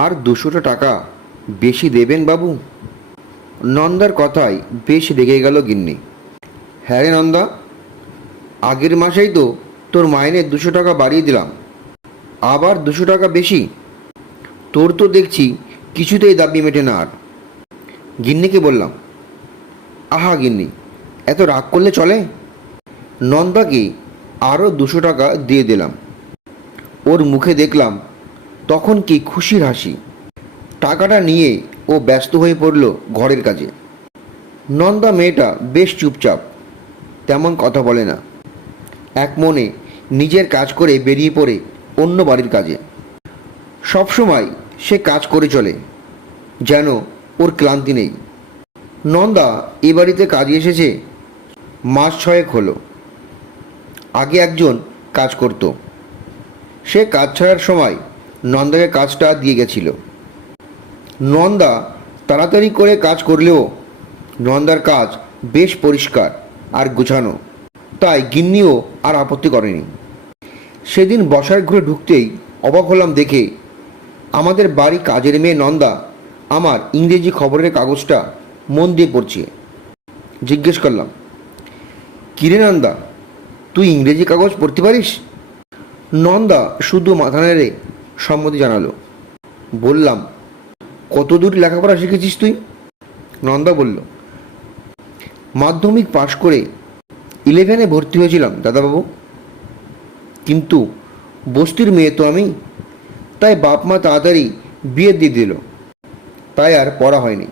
আর 200 টাকা বেশি দেবেন বাবু? নন্দার কথায় বেশ রেগে গেল গিন্নি। হ্যাঁ রে নন্দা, আগের মাসেই তো তোর মাইনে 200 টাকা বাড়িয়ে দিলাম, আবার 200 টাকা বেশি? তোর তো দেখছি কিছুতেই দাবি মেটে না আর। গিন্নিকে বললাম, আহা গিন্নি, এত রাগ করলে চলে? নন্দাকে আরও 200 টাকা দিয়ে দিলাম। ওর মুখে দেখলাম তখন কি খুশির হাসি। টাকাটা নিয়ে ও ব্যস্ত হয়ে পড়ল ঘরের কাজে। নন্দা মেয়েটা বেশ চুপচাপ, তেমন কথা বলে না। এক মনে নিজের কাজ করে বেরিয়ে পড়ে অন্য বাড়ির কাজে। সবসময় সে কাজ করে চলে, যেন ওর ক্লান্তি নেই। নন্দা এ বাড়িতে কাজে এসেছে মাস 6 হলো। আগে একজন কাজ করত, সে কাজ ছাড়ার সময় নন্দাকে কাজটা দিয়ে গেছিল। নন্দা তাড়াতাড়ি করে কাজ করলেও নন্দার কাজ বেশ পরিষ্কার আর গোছানো, তাই গিন্নিও আর আপত্তি করেনি। সেদিন বসার ঘরে ঢুকতেই অবাক হলাম দেখে আমাদের বাড়ি কাজের মেয়ে নন্দা আমার ইংরেজি খবরের কাগজটা মন দিয়ে পড়ছে। জিজ্ঞেস করলাম, কিরে নন্দা, তুই ইংরেজি কাগজ পড়তে পারিস? নন্দা শুধু মাথা নেড়ে সম্মতি জানালো। বললাম, কত দূর লেখাপড়া শিখেছিস তুই? নন্দা বলল, মাধ্যমিক পাশ করে 11-এ ভর্তি হয়েছিলাম দাদাবাবু, কিন্তু বস্তির মেয়ে তো আমি, তাই বাপ মা তাড়াতাড়ি বিয়ে দিয়ে দিল, তাই আর পড়া হয়নি।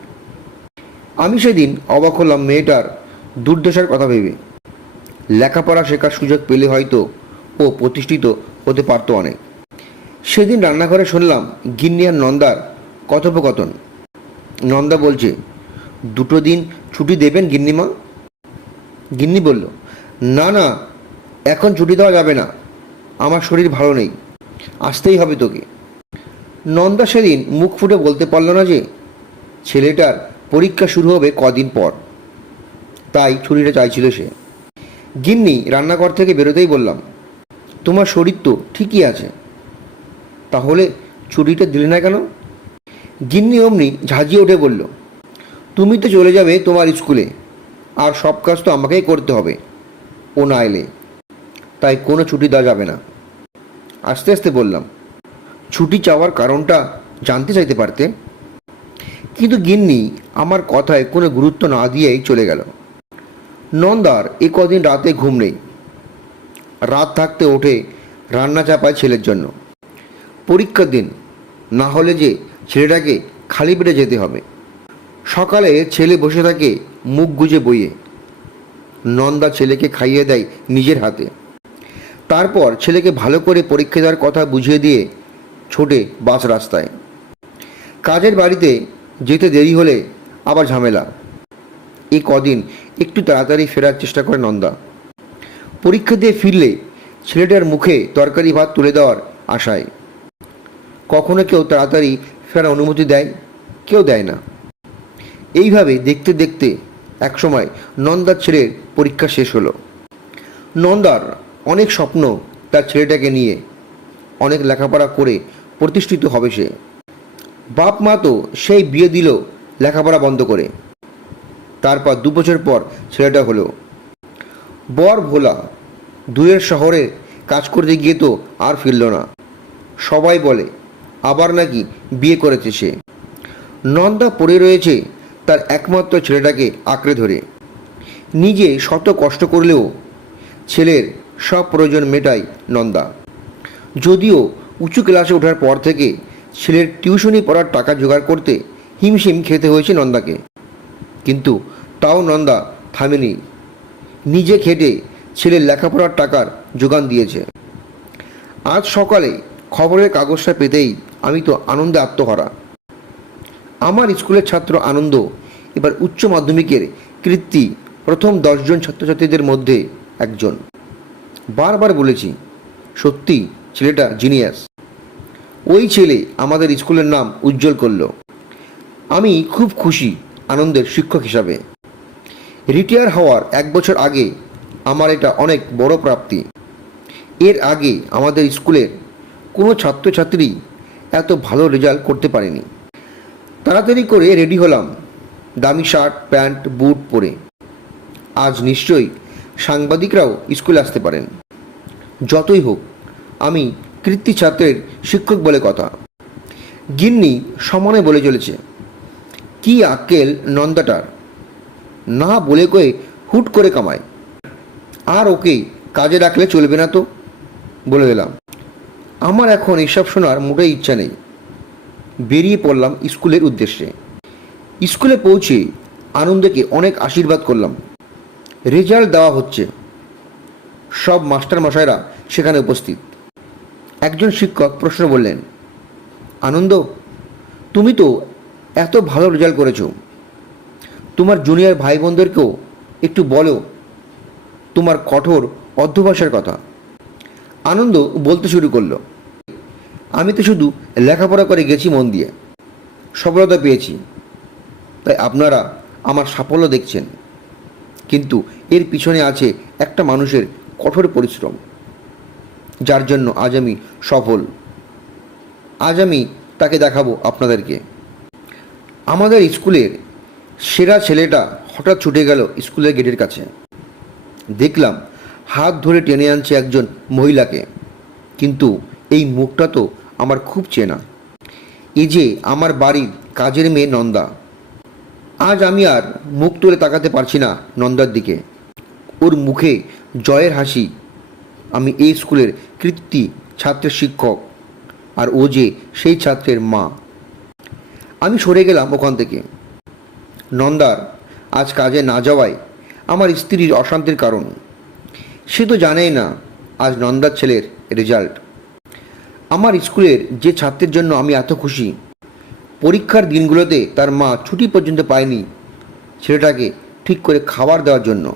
আমি সেদিন অবাক হলাম মেয়েটার দুর্দশার কথা ভেবে। লেখাপড়া শেখার সুযোগ পেলে হয়তো ও প্রতিষ্ঠিত হতে পারতো অনেক। সেদিন রান্নাঘরে শুনলাম গিন্নি আর নন্দার কথোপকথন। নন্দা বলছে, 2 দিন ছুটি দেবেন গিন্নিমা? গিন্নি বলল, না না, এখন ছুটি দেওয়া যাবে না, আমার শরীর ভালো নেই, আসতেই হবে তোকে। নন্দা সেদিন মুখ ফুটে বলতে পারল না যে ছেলেটার পরীক্ষা শুরু হবে কদিন পর, তাই ছুটিটা চাইছিল সে। গিন্নি রান্নাঘর থেকে বেরোতেই বললাম, তোমার শরীর তো ঠিকই আছে, তাহলে ছুটিটা দিলে না কেন? গিন্নি অমনি ঝাঁঝিয়ে উঠে বলল, তুমি তো চলে যাবে তোমার স্কুলে, আর সব কাজ তো আমাকেই করতে হবে ও না এলে, তাই কোনো ছুটি দেওয়া যাবে না। আস্তে আস্তে বললাম, ছুটি চাওয়ার কারণটা জানতে চাইতে পারতে। কিন্তু গিন্নি আমার কথায় কোনো গুরুত্ব না দিয়েই চলে গেল। নন্দার এ কদিন রাতে ঘুম নেই, রাত থাকতে ওঠে রান্না চাপায় ছেলের জন্য। পরীক্ষার দিন, না হলে যে ছেলেটাকে খালি পেটে যেতে হবে। সকালে ছেলে বসে থাকে মুখ গুজে বইয়ে। নন্দা ছেলেকে খাইয়ে দেয় নিজের হাতে, তারপর ছেলেকে ভালো করে পরীক্ষা দেওয়ার কথা বুঝিয়ে দিয়ে ছোটে বাস রাস্তায়। কাজের বাড়িতে যেতে দেরি হলে আবার ঝামেলা। এই কদিন একটু তাড়াতাড়ি ফেরার চেষ্টা করে নন্দা। পরীক্ষা দিয়ে ফিরলে ছেলেটার মুখে তরকারি ভাত তুলে দেওয়ার আশায়। কখনো কেউ তাড়াতাড়ি ফেরার অনুমতি দেয়, কেউ দেয় না। এইভাবে দেখতে দেখতে একসময় নন্দার ছেলের পরীক্ষা শেষ হলো। নন্দার অনেক স্বপ্ন তার ছেলেটাকে নিয়ে, অনেক লেখাপড়া করে প্রতিষ্ঠিত হবে সে। বাপ মা তো সেই বিয়ে দিল লেখাপড়া বন্ধ করে। তারপর 2 বছর পর ছেলেটা হলো। বর ভোলা, দূরের শহরে কাজ করতে গিয়ে তো আর ফিরল না। সবাই বলে আবার নাকি বিয়ে করেছে সে। নন্দা পড়ে রয়েছে তার একমাত্র ছেলেটাকে আঁকড়ে ধরে। নিজে শত কষ্ট করলেও ছেলের সব প্রয়োজন মেটায় নন্দা। যদিও উঁচু ক্লাসে ওঠার পর থেকে ছেলের টিউশনি পড়ার টাকা জোগাড় করতে হিমশিম খেতে হয়েছে নন্দাকে, কিন্তু তাও নন্দা থামেনি। নিজে খেটে ছেলের লেখাপড়ার টাকার যোগান দিয়েছে। আজ সকালে খবরের কাগজটা পেতেই আমি তো আনন্দে আত্মহারা। আমার স্কুলের ছাত্র আনন্দ এবার উচ্চ মাধ্যমিকের কৃতী প্রথম 10 জন ছাত্রছাত্রীদের মধ্যে একজন। বারবার বলেছি, সত্যি ছেলেটা জিনিয়াস। ওই ছেলে আমাদের স্কুলের নাম উজ্জ্বল করল। আমি খুব খুশি আনন্দের শিক্ষক হিসাবে। রিটায়ার হওয়ার 1 বছর আগে আমার এটা অনেক বড় প্রাপ্তি। এর আগে আমাদের স্কুলের কোনো ছাত্রছাত্রী এত ভালো রেজাল্ট করতে পারিনি। তাড়াতাড়ি করে রেডি হলাম, দামি শার্ট প্যান্ট বুট পরে। আজ নিশ্চয়ই সাংবাদিকরাও স্কুলে আসতে পারেন। যতই হোক, আমি কৃতি ছাত্রের শিক্ষক বলে কথা। গিন্নি সমানে বলে চলেছে, কি আক্কেল নন্দাটার, না বলে কয়ে হুট করে কামায়। আর ওকে কাজে রাখলে চলবে না তো, বলে দিলাম। আমার এখন এসব শোনার মোটেই ইচ্ছা নেই। বেরিয়ে পড়লাম স্কুলের উদ্দেশ্যে। স্কুলে পৌঁছে আনন্দকে অনেক আশীর্বাদ করলাম। রেজাল্ট দেওয়া হচ্ছে, সব মাস্টার মশাইরা সেখানে উপস্থিত। একজন শিক্ষক প্রশ্ন বললেন, আনন্দ, তুমি তো এত ভালো রেজাল্ট করেছো, তোমার জুনিয়র ভাই বোনদেরকেও একটু বলো তোমার কঠোর অধ্যবসায়ের কথা। আনন্দ বলতে শুরু করলো, আমি তো শুধু লেখাপড়া করে গেছি মন দিয়ে, সফলতা পেয়েছি, তাই আপনারা আমার সাফল্য দেখছেন, কিন্তু এর পিছনে আছে একটা মানুষের কঠোর পরিশ্রম, যার জন্য আজ আমি সফল। আজ আমি তাকে দেখাবো আপনাদেরকে। আমাদের স্কুলের সেরা ছেলেটা হঠাৎ ছুটে গেল স্কুলের গেটের কাছে। দেখলাম হাত ধরে টেনে আনছে একজন মহিলাকে, কিন্তু এই মুখটা তো আমার খুব চেনা। এই যে আমার বাড়ির কাজের মেয়ে নন্দা। আজ আমি আর মুখ তুলে তাকাতে পারছি না নন্দার দিকে। ওর মুখে জয়ের হাসি। আমি এই স্কুলের কৃতি ছাত্রের শিক্ষক, আর ও যে সেই ছাত্রের মা। আমি সরে গেলাম ওখান থেকে। নন্দার আজ কাজে না যাওয়ায় আমার স্ত্রীর অশান্তির কারণ। সে তো জানেই না আজ নন্দার ছেলের রেজাল্ট। আমার স্কুলের যে ছাত্রের জন্য আমি এত খুশি, পরীক্ষার দিনগুলোতে তার মা ছুটি পর্যন্ত পায়নি ছেলেটাকে ঠিক করে খাবার দেওয়ার জন্য।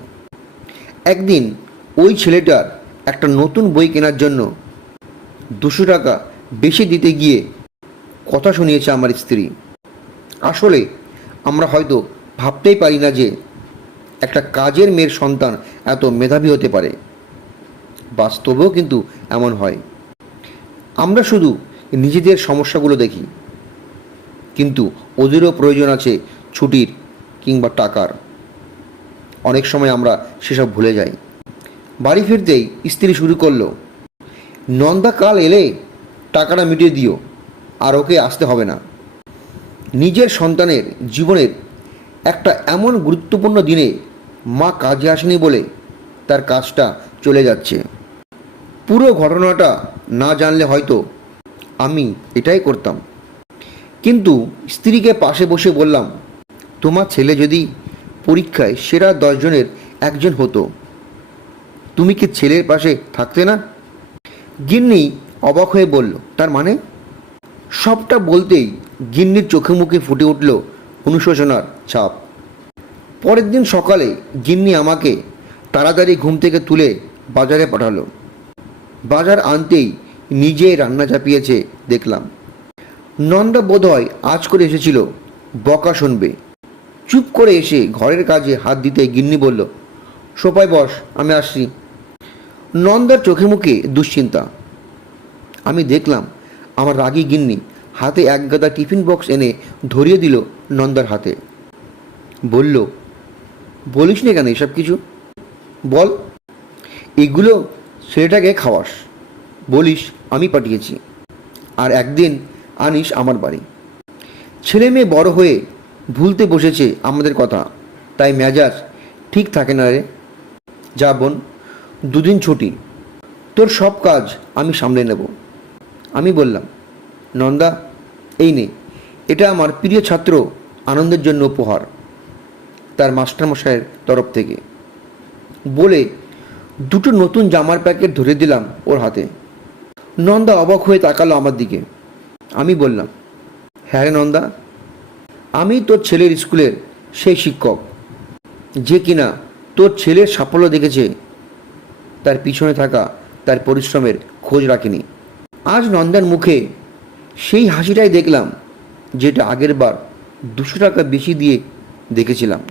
একদিন ওই ছেলেটার একটা নতুন বই কেনার জন্য 200 টাকা বেশি দিতে গিয়ে কথা শুনিয়েছে আমার স্ত্রী। আসলে আমরা হয়তো ভাবতেই পারি না যে একটা কাজের মেয়ের সন্তান এত মেধাবী হতে পারে। বাস্তবেও কিন্তু এমন হয়। আমরা শুধু নিজেদের সমস্যাগুলো দেখি, কিন্তু ওদেরও প্রয়োজন আছে ছুটির কিংবা টাকার। অনেক সময় আমরা সেসব ভুলে যাই। বাড়ি ফিরতেই স্ত্রী শুরু করলো, নন্দা কাল এলে টাকাটা মিটিয়ে দিও, আর ওকে আসতে হবে না। নিজের সন্তানের জীবনের একটা এমন গুরুত্বপূর্ণ দিনে মা কাজে আসেনি বলে তার কাজটা চলে যাচ্ছে। পুরো ঘটনাটা না জানলে হয়তো আমি এটাই করতাম। কিন্তু স্ত্রীকে পাশে বসে বললাম, তোমার ছেলে যদি পরীক্ষায় সেরা 10 জনের একজন হতো, তুমি কি ছেলের পাশে থাকতে না? গিন্নি অবাক হয়ে বলল, তার মানে? সবটা বলতেই গিন্নির চোখে মুখে ফুটে উঠল অনুশোচনার ছাপ। পরের দিন সকালে গিন্নি আমাকে তাড়াতাড়ি ঘুম থেকে তুলে বাজারে পাঠালো। বাজার আনতেই নিজে রান্না চাপিয়েছে দেখলাম। নন্দা বোধহয় আজ করে এসেছিল বকা শুনবে। চুপ করে এসে ঘরের কাজে হাত দিতে গিন্নি বলল, সোফায় বস, আমি আসছি। নন্দার চোখে মুখে দুশ্চিন্তা। আমি দেখলাম আমার রাগী গিন্নি হাতে এক গাদা টিফিন বক্স এনে ধরিয়ে দিল নন্দার হাতে। বলল, বলিস না কেন এসব কিছু, বল। এগুলো ছেলেটাকে খাওয়াস, বলিস আমি পাঠিয়েছি, আর একদিন আনিস আমার বাড়ি। ছেলে মেয়ে বড় হয়ে ভুলতে বসেছে আমাদের কথা, তাই মেজাজ ঠিক থাকে না রে। যা বোন, 2 দিন ছুটি, তোর সব কাজ আমি সামলে নেব। আমি বললাম, নন্দা, এই নে, এটা আমার প্রিয় ছাত্র আনন্দের জন্য উপহার, তার মাস্টারমশাইয়ের তরফ থেকে। বলে 2টো নতুন জামার প্যাকেট ধরে দিলাম ওর হাতে। নন্দা অবাক হয়ে তাকালো আমার দিকে। আমি বললাম, হ্যাঁ রে নন্দা, আমি তোর ছেলের স্কুলের সেই শিক্ষক যে কিনা তোর ছেলের সাফল্য দেখেছে, তার পিছনে থাকা তার পরিশ্রমের খোঁজ রাখিনি। আজ নন্দার মুখে সেই হাসিটাই দেখলাম যেটা আগের বার 200 টাকা বেশি দিয়ে দেখেছিলাম।